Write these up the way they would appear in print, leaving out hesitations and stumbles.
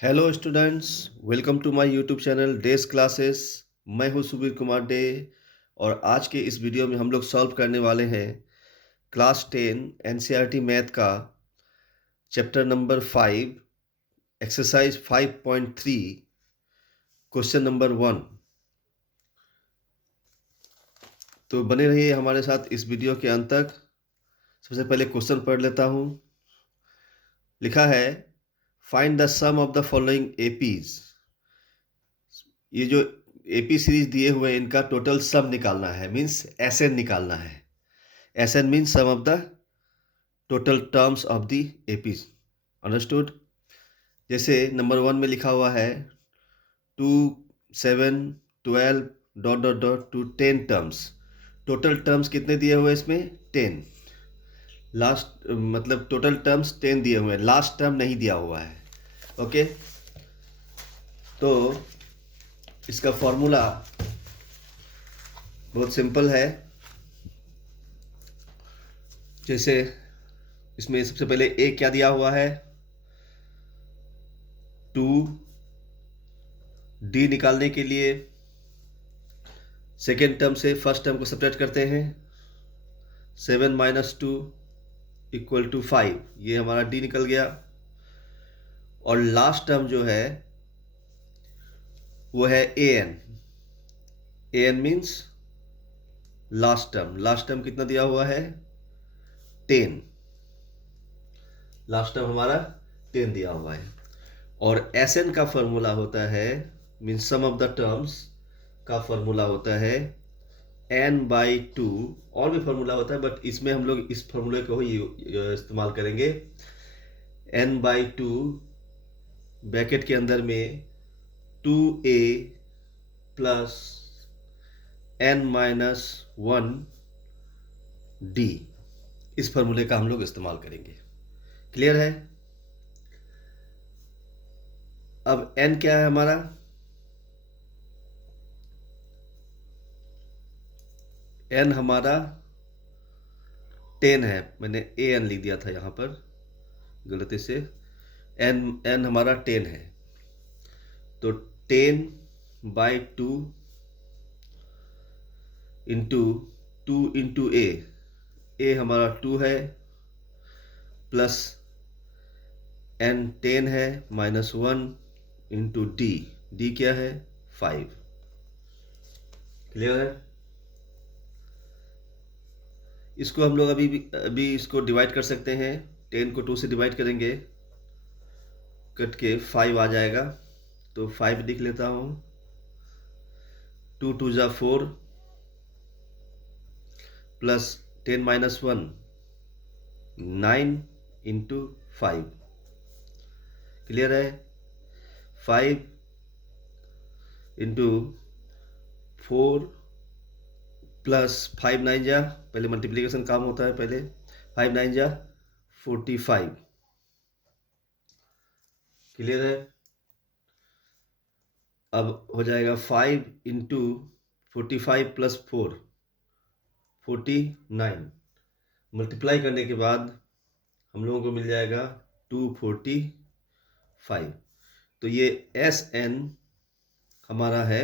Hello students, welcome to my YouTube channel days classes. मैं हूं Subir Kumar day और आज के इस वीडियो में हम लोग सॉल्व करने वाले हैं क्लास 10 एनसीईआरटी मैथ का chapter number 5 exercise 5.3 question number 1। तो बने रहिए हमारे साथ इस वीडियो के अंत तक। सबसे पहले क्वेश्चन पढ़ लेता हूं। लिखा है find the sum of the following APs. ये जो एपी सीरीज दिए हुए हैं इनका टोटल सम निकालना है, मीन्स एसएन निकालना है। SN means sum of the total terms of the APs. Understood. जैसे नंबर 1 में लिखा हुआ है 2, 7, 12 dot dot dot to 10 terms. Total terms कितने दिए हुए हैं इसमें? 10। लास्ट मतलब टोटल टर्म्स 10 दिए हुए हैं, लास्ट टर्म नहीं दिया हुआ है। ओके, तो इसका फॉर्मूला बहुत सिंपल है। जैसे इसमें सबसे पहले ए क्या दिया हुआ है? 2। डी निकालने के लिए सेकेंड टर्म से फर्स्ट टर्म को सब्ट्रैक्ट करते हैं। 7 माइनस 2 इक्वल टू 5, ये हमारा डी निकल गया। और लास्ट टर्म जो है वो है A N. A N means last term. Last term कितना दिया हुआ है? 10। लास्ट टर्म हमारा 10 दिया हुआ है। और एस एन का फॉर्मूला होता है, means sum of the terms का फॉर्मूला होता है n/2। और भी फॉर्मूला होता है बट इसमें हम लोग इस फॉर्मूले को ही इस्तेमाल करेंगे। n/2 ब्रैकेट के अंदर में 2a प्लस n-1d, इस फॉर्मूले का हम लोग इस्तेमाल करेंगे। क्लियर है? अब n क्या है हमारा? n हमारा 10 है। मैंने ए एन लिख दिया था यहाँ पर गलती से। n हमारा 10 है, तो 10/2 इंटू 2 इंटू ए हमारा 2 है, प्लस n 10 है, -1 इंटू डी क्या है? 5। क्लियर है? इसको हम लोग अभी इसको डिवाइड कर सकते हैं। 10 को 2 से डिवाइड करेंगे, कट के 5 आ जाएगा, तो 5 लिख लेता हूँ। 2 2 जा 4 प्लस 10 माइनस 1 9 इंटू 5। क्लियर है? 5 इंटू 4 प्लस 5 9 जा, पहले मल्टीप्लिकेशन काम होता है, पहले 5 9 जा 45। क्लियर है? अब हो जाएगा 5 इंटू 45 प्लस 4 49। मल्टीप्लाई करने के बाद हम लोगों को मिल जाएगा 245। तो ये एस एन हमारा है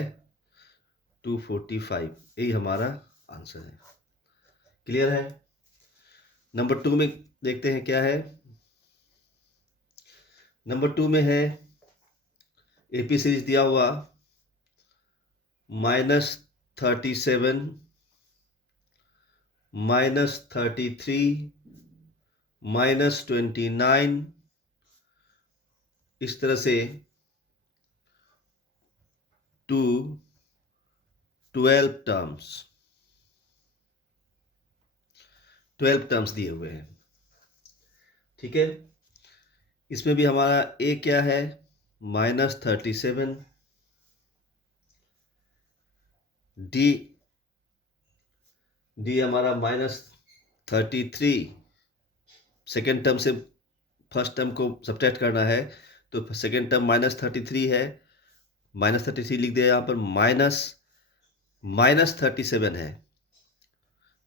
245, यही हमारा आंसर है। क्लियर है? नंबर 2 में देखते हैं क्या है। नंबर 2 में है एपी सीरीज दिया हुआ -37 -33 -29, इस तरह से टू 12 टर्म्स। 12 टर्म्स दिए हुए हैं। ठीक है, इसमें भी हमारा ए क्या है? -37। डी हमारा -33। सेकेंड टर्म से फर्स्ट टर्म को सब्ट्रैक्ट करना है, तो सेकेंड टर्म -33 है, -33 लिख दिया। यहाँ पर -37 है,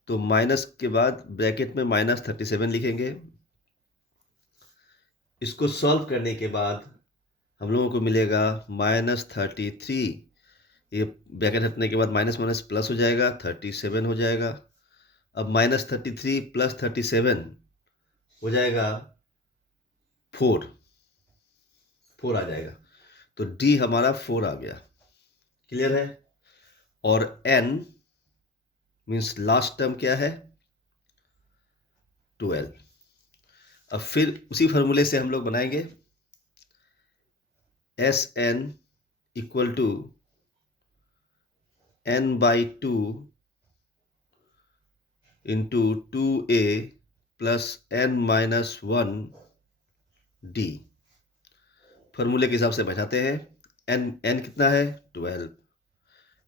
तो माइनस के बाद ब्रैकेट में -37 लिखेंगे। इसको सॉल्व करने के बाद हम लोगों को मिलेगा -33। ये ब्रैकेट हटने के बाद माइनस माइनस प्लस हो जाएगा, 37 हो जाएगा। अब -33 + 37 हो जाएगा 4 आ जाएगा। तो डी हमारा 4 आ गया। क्लियर है? और n मीन्स लास्ट टर्म क्या है? 12। अब फिर उसी फॉर्मूले से हम लोग बनाएंगे Sn equal to n/2 into 2a plus n-1 d। फॉर्मूले के हिसाब से बैठाते हैं। n कितना है? 12।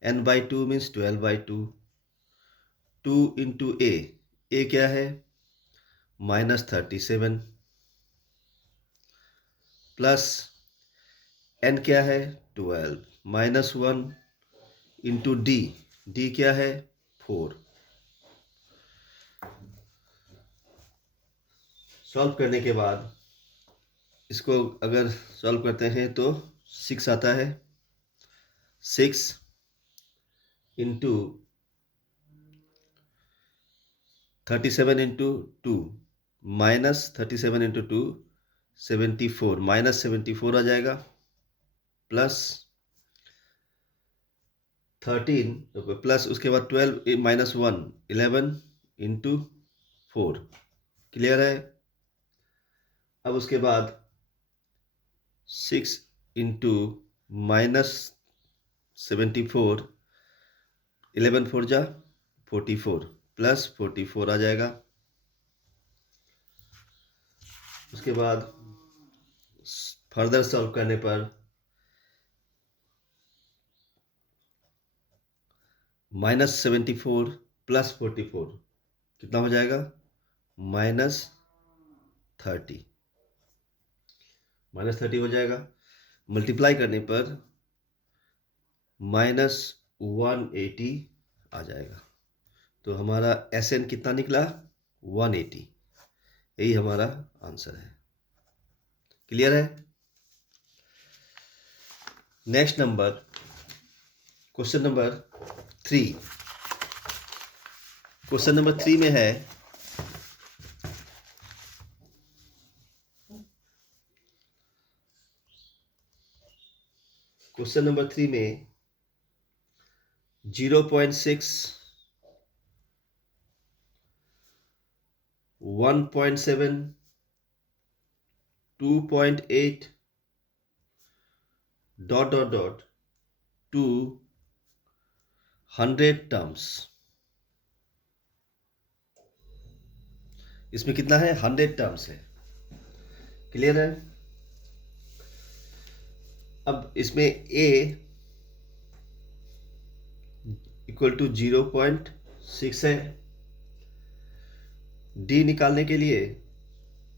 n/2 means 12/2। 2 इंटू a क्या है? -37 प्लस n क्या है? 12 -1 इंटू d क्या है? 4। सॉल्व करने के बाद इसको अगर सॉल्व करते हैं तो 6 आता है। 6 इंटू 37 इंटू 2 -37 इंटू 2 74 -74 आ जाएगा प्लस 13 प्लस उसके बाद 12 -1 11 इंटू 4। क्लियर है? अब उसके बाद 6 इंटू -74 11 4 जा 44 प्लस 44 आ जाएगा। उसके बाद फर्दर सॉल्व करने पर -74 प्लस 44 कितना हो जाएगा? -30 हो जाएगा। मल्टीप्लाई करने पर -180 आ जाएगा। तो हमारा Sn कितना निकला? 180। यही हमारा आंसर है। क्लियर है? Next number, question number 3। Question number 3 में है क्वेश्चन नंबर 3 में 0.6 1.7 2.8 ... to 100 टर्म्स। इसमें कितना है? 100 टर्म्स है। क्लियर है? अब इसमें a इक्वल टू 0.6 है। d निकालने के लिए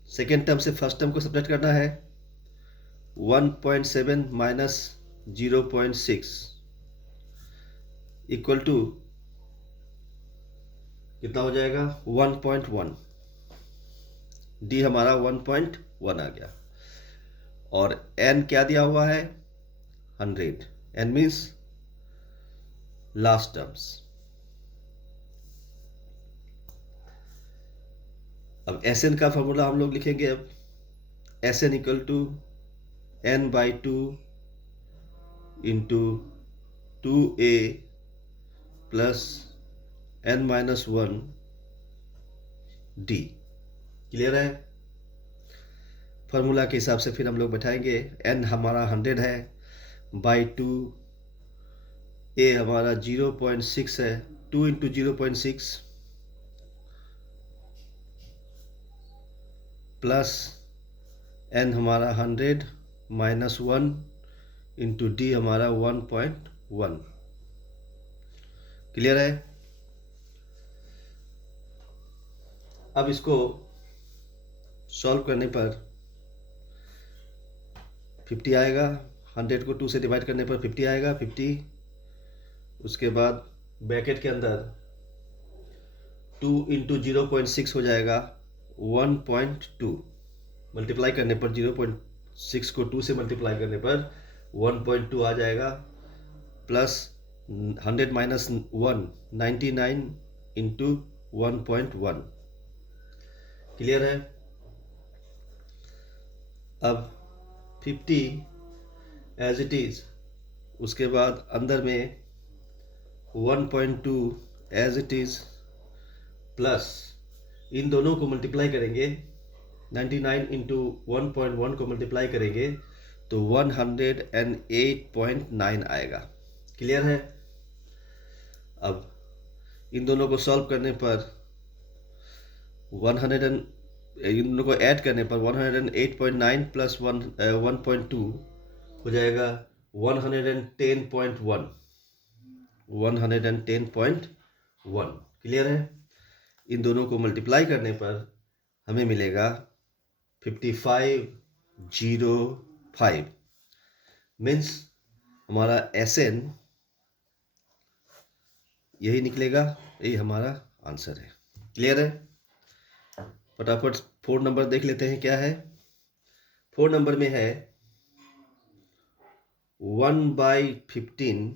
सेकेंड टर्म से फर्स्ट टर्म को सब्ट्रैक्ट करना है। 1.7 माइनस 0.6 इक्वल टू कितना हो जाएगा? 1.1। डी हमारा 1.1 आ गया। और n क्या दिया हुआ है? 100। n means last terms. अब Sn का फॉर्मूला हम लोग लिखेंगे। अब Sn equal to n/2 into 2a plus n-1 d। Clear है? फॉर्मूला के हिसाब से फिर हम लोग बैठाएंगे। n हमारा 100 है, बाई 2 a हमारा 0.6 है। 2 इंटू 0.6 प्लस n हमारा 100 माइनस 1 इंटू डी हमारा 1.1। क्लियर है? अब इसको सॉल्व करने पर 50 आएगा। 100 को 2 से डिवाइड करने पर 50 आएगा। 50 उसके बाद ब्रैकेट के अंदर 2 इंटू 0.6 हो जाएगा 1.2। मल्टीप्लाई करने पर 6 को 2 से मल्टीप्लाई करने पर 1.2 आ जाएगा, प्लस 100 माइनस 1 99 इंटू 1.1। क्लियर है। अब 50 एज इट इज, उसके बाद अंदर में 1.2 एज इट इज, प्लस इन दोनों को मल्टीप्लाई करेंगे, 99 इंटू 1.1 को मल्टीप्लाई करेंगे तो 108.9 आएगा। क्लियर है। अब इन दोनों को सॉल्व करने पर इन दोनों को ऐड करने पर 108.9 प्लस 1.2 हो जाएगा 110.1। 110.1 क्लियर है। इन दोनों को मल्टीप्लाई करने पर हमें मिलेगा 5505, मीन्स हमारा SN यही निकलेगा, यही हमारा आंसर है। क्लियर है। फटाफट 4 नंबर देख लेते हैं क्या है। 4 नंबर में है 1/15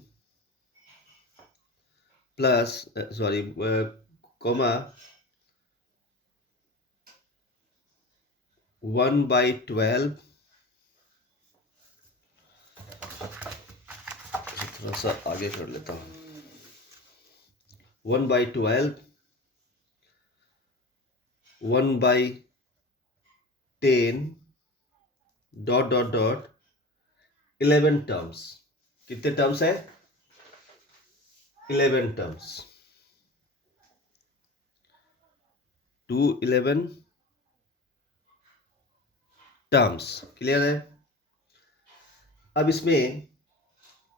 प्लस कॉमा 1/12, थोड़ा सा आगे कर लेता हूँ, 1/12, 1/10 डॉट डॉट डॉट 11 टर्म्स। कितने टर्म्स है? 11 टर्म्स, 211 टर्म्स। क्लियर है। अब इसमें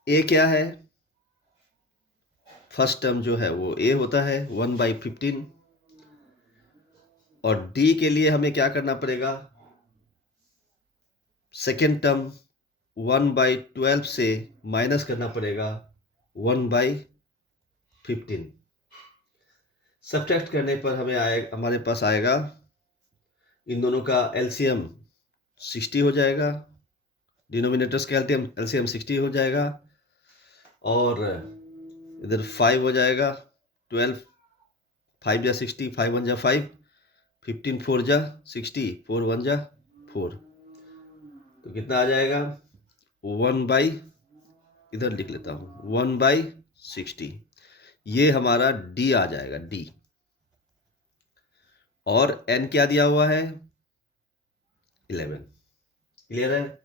ए क्या है? फर्स्ट टर्म जो है वो ए होता है 1/15, और डी के लिए हमें क्या करना पड़ेगा? सेकेंड टर्म 1/12 से माइनस करना पड़ेगा 1/15। सब्ट्रैक्ट करने पर हमारे पास आएगा, इन दोनों का एलसीएम 60 हो जाएगा, डिनोमिनेटर्स का एलसीएम 60 हो जाएगा, और इधर 5 हो जाएगा, 12 5 जा 60, 5 1 जा 5, 15 4 जा 60, 4 1 जा 4, तो कितना आ जाएगा? 1/ इधर लिख लेता हूँ 1/60। ये हमारा डी आ जाएगा, डी। और एन क्या दिया हुआ है? 11। क्लियर है।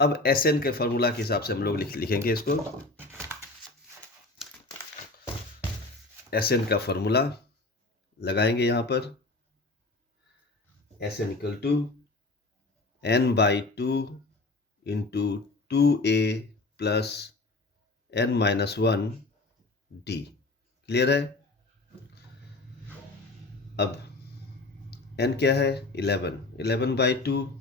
अब एस एन के फॉर्मूला के हिसाब से हम लोग लिखेंगे इसको। एस एन का फॉर्मूला लगाएंगे यहां पर, S N equal to n/2 into 2a plus n-1 d। Clear है। अब n क्या है? 11, 11/2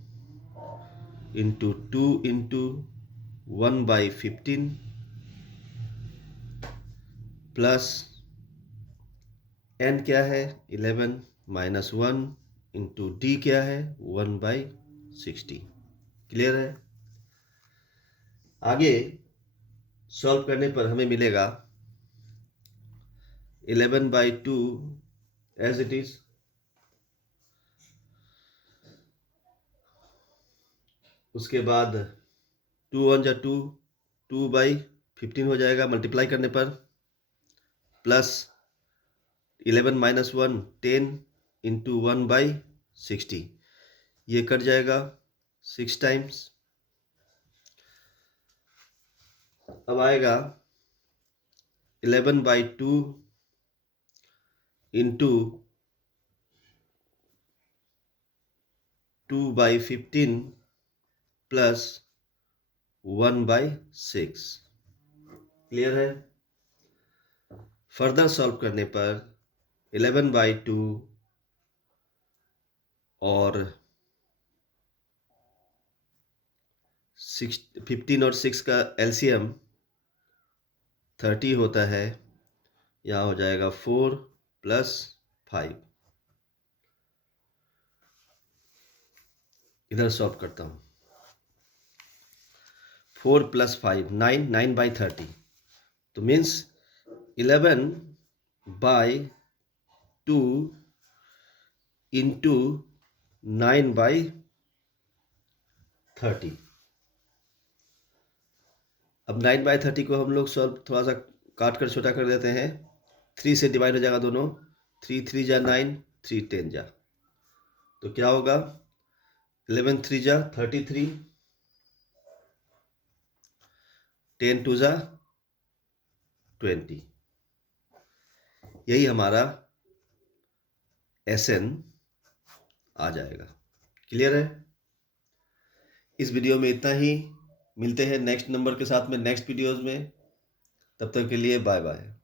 इंटू 2 इंटू 1/15 प्लस n क्या है? 11 माइनस 1 इंटू डी क्या है? 1/60। क्लियर है। आगे सॉल्व करने पर हमें मिलेगा 11/2 एज इट इज, उसके बाद 2 1 जा 2, 2/15 हो जाएगा मल्टीप्लाई करने पर, प्लस 11 माइनस 1 10 इंटू 1/60, ये कट जाएगा 6 टाइम्स। अब आएगा 11/2 इंटू 2/15 प्लस 1/6। क्लियर है। फर्दर सॉल्व करने पर 11/2 और 15 और 6 का एलसीएम 30 होता है, यहाँ हो जाएगा 4 + 5। इधर सॉल्व करता हूँ, 4 + 5 9, 9/30, तो मीन्स 11/2 इंटू 9/30। अब 9/30 को हम लोग सॉल्व थोड़ा सा काट कर छोटा कर देते हैं। 3 से डिवाइड हो जाएगा दोनों, 3 3 जा 9, 3 10 जा, तो क्या होगा 11 3 जा 33, 10 2 जा 20। यही हमारा SN आ जाएगा। क्लियर है? इस वीडियो में इतना ही। मिलते हैं नेक्स्ट नंबर के साथ में नेक्स्ट वीडियोस में। तब तक के लिए बाय बाय।